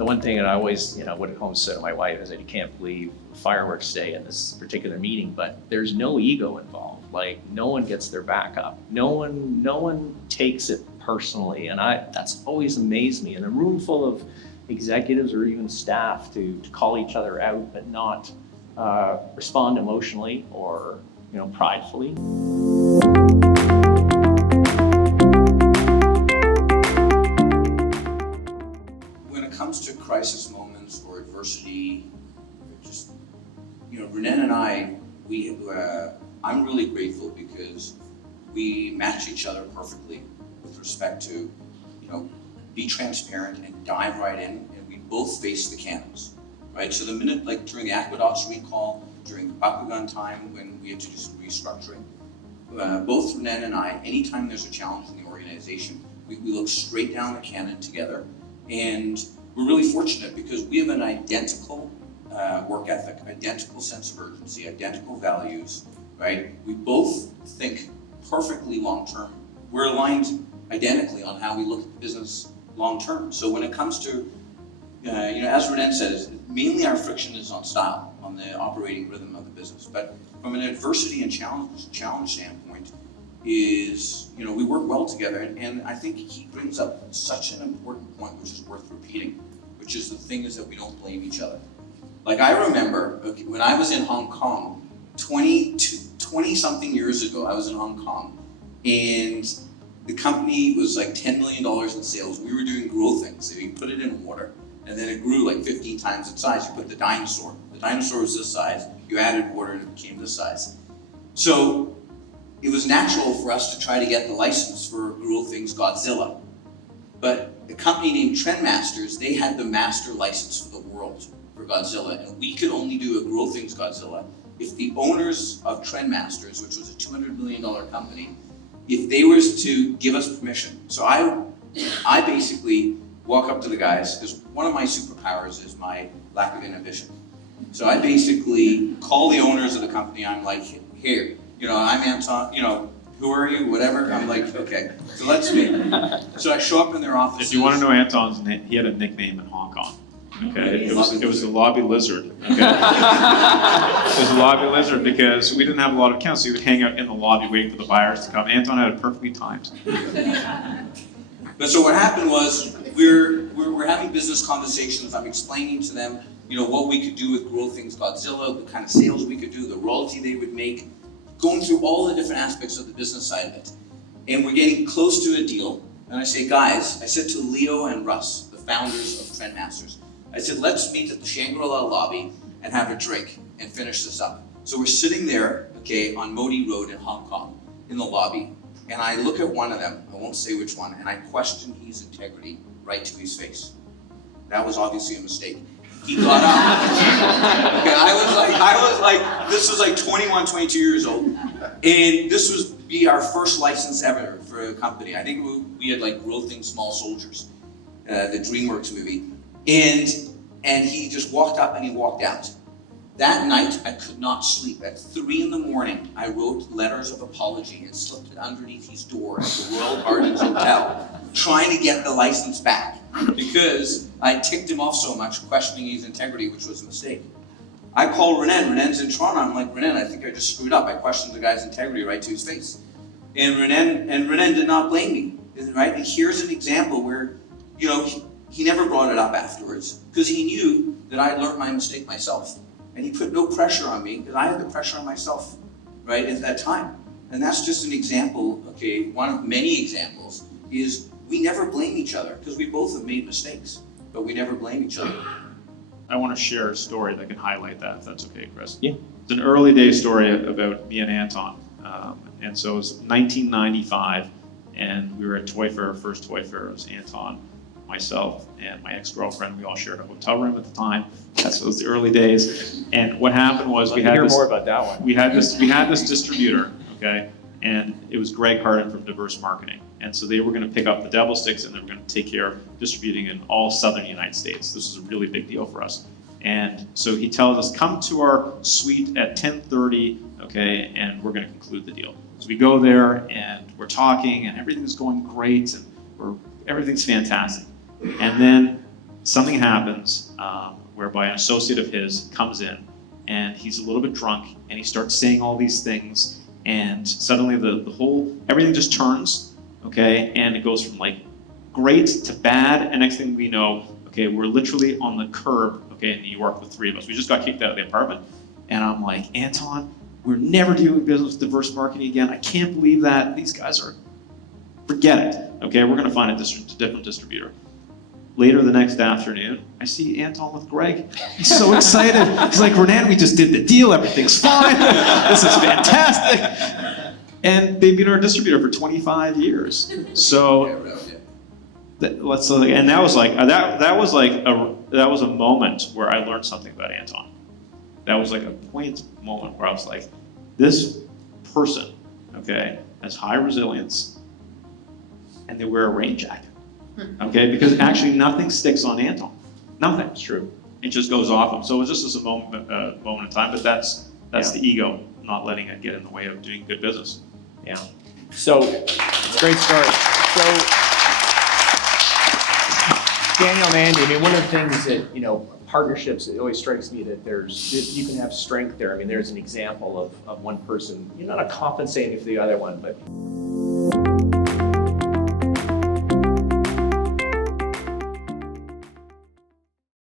The one thing that I always, would at home say to my wife is that you can't believe fireworks day in this particular meeting, but there's no ego involved. Like, no one gets their back up. No one takes it personally. And that's always amazed me. In a room full of executives or even staff to call each other out, but not respond emotionally or, pridefully. When it comes to crisis moments or adversity, just, Ronnen and I, I'm really grateful because we match each other perfectly with respect to, be transparent and dive right in, and we both face the cannons, right? So the minute, like during the Aqueducts recall, during the Bakugan time when we had to do some restructuring, both Ronnen and I, anytime there's a challenge in the organization, we look straight down the cannon together, and we're really fortunate because we have an identical work ethic, identical sense of urgency, identical values, right? We both think perfectly long-term. We're aligned identically on how we look at the business long-term. So when it comes to, as Ronnen says, mainly our friction is on style, on the operating rhythm of the business. But from an adversity and challenge standpoint, is, we work well together. And I think he brings up such an important point, which is worth repeating, which is the thing is that we don't blame each other. Like, I remember when I was in Hong Kong, 20-something years ago, I was in Hong Kong, and the company was like $10 million in sales. We were doing grow things. So you put it in water, and then it grew like 15 times its size. You put the dinosaur. The dinosaur was this size. You added water, and it became this size. So it was natural for us to try to get the license for Grow Things Godzilla. But a company named Trendmasters, they had the master license for the world for Godzilla, and we could only do a Grow Things Godzilla if the owners of Trendmasters, which was a $200 million company, if they were to give us permission. So I basically walk up to the guys, because one of my superpowers is my lack of inhibition. So I basically call the owners of the company. I'm like, here, I'm Anton, who are you, whatever. I'm like, okay, so let's meet. So I show up in their offices. If you want to know Anton's name, he had a nickname in Hong Kong. Okay, it was the lobby lizard. Okay, it was the lobby lizard because we didn't have a lot of accounts, so we would hang out in the lobby waiting for the buyers to come. Anton had it perfectly timed. But so what happened was we're having business conversations. I'm explaining to them, what we could do with Grow Things Godzilla, the kind of sales we could do, the royalty they would make, going through all the different aspects of the business side of it. And we're getting close to a deal. And I say, guys, I said to Leo and Russ, the founders of Trendmasters, I said, let's meet at the Shangri-La lobby and have a drink and finish this up. So we're sitting there, on Modi Road in Hong Kong, in the lobby, and I look at one of them, I won't say which one, and I question his integrity right to his face. That was obviously a mistake. He got up. I was like, this was like 21, 22 years old, and this was be our first license ever for a company. I think we had like Grow Things Small Soldiers, the DreamWorks movie. And he just walked up and he walked out. That night, I could not sleep. At 3 a.m, I wrote letters of apology and slipped it underneath his door at the Royal Gardens Hotel, trying to get the license back because I ticked him off so much, questioning his integrity, which was a mistake. I call Ronnen. Ronnen's in Toronto. I'm like, Ronnen, I think I just screwed up. I questioned the guy's integrity right to his face. And Ronnen did not blame me, right? And here's an example where, he never brought it up afterwards because he knew that I learned my mistake myself. And he put no pressure on me because I had the pressure on myself, right, at that time. And that's just an example, one of many examples, is we never blame each other because we both have made mistakes, but we never blame each other. I want to share a story that can highlight that, if that's okay, Chris. Yeah. It's an early day story about me and Anton. And so it was 1995, and we were at Toy Fair, first Toy Fair. It was Anton, myself, and my ex-girlfriend. We all shared a hotel room at the time. That was the early days. And what happened was we had more about that one. We had this distributor, and it was Greg Harden from Diverse Marketing. And so they were going to pick up the devil sticks and they were going to take care of distributing in all southern United States. This was a really big deal for us. And so he tells us, come to our suite at 10:30, and we're going to conclude the deal. So we go there and we're talking and everything's going great and everything's fantastic. And then something happens whereby an associate of his comes in and he's a little bit drunk and he starts saying all these things and suddenly the whole, everything just turns, okay? And it goes from like great to bad, and next thing we know, okay, we're literally on the curb, okay, in New York with 3 of us. We just got kicked out of the apartment. And I'm like, Anton, we're never doing business with diverse marketing again. I can't believe that. These guys are, forget it. Okay, we're gonna find a different distributor. Later the next afternoon, I see Anton with Greg. He's so excited. He's like, Ronnen, we just did the deal. Everything's fine. This is fantastic. And they've been our distributor for 25 years. So, and that was like that was a moment where I learned something about Anton. That was like a poignant moment where I was like, this person, okay, has high resilience, and they wear a rain jacket, okay, because actually nothing sticks on Anton, nothing. It's true. It just goes off him. So it was just as a moment in time, but that's the ego, not letting it get in the way of doing good business. Yeah. So, great start. So, Daniel and Andy, I mean, one of the things that, partnerships, it always strikes me that you can have strength there. I mean, there's an example of one person, you're not compensating for the other one, but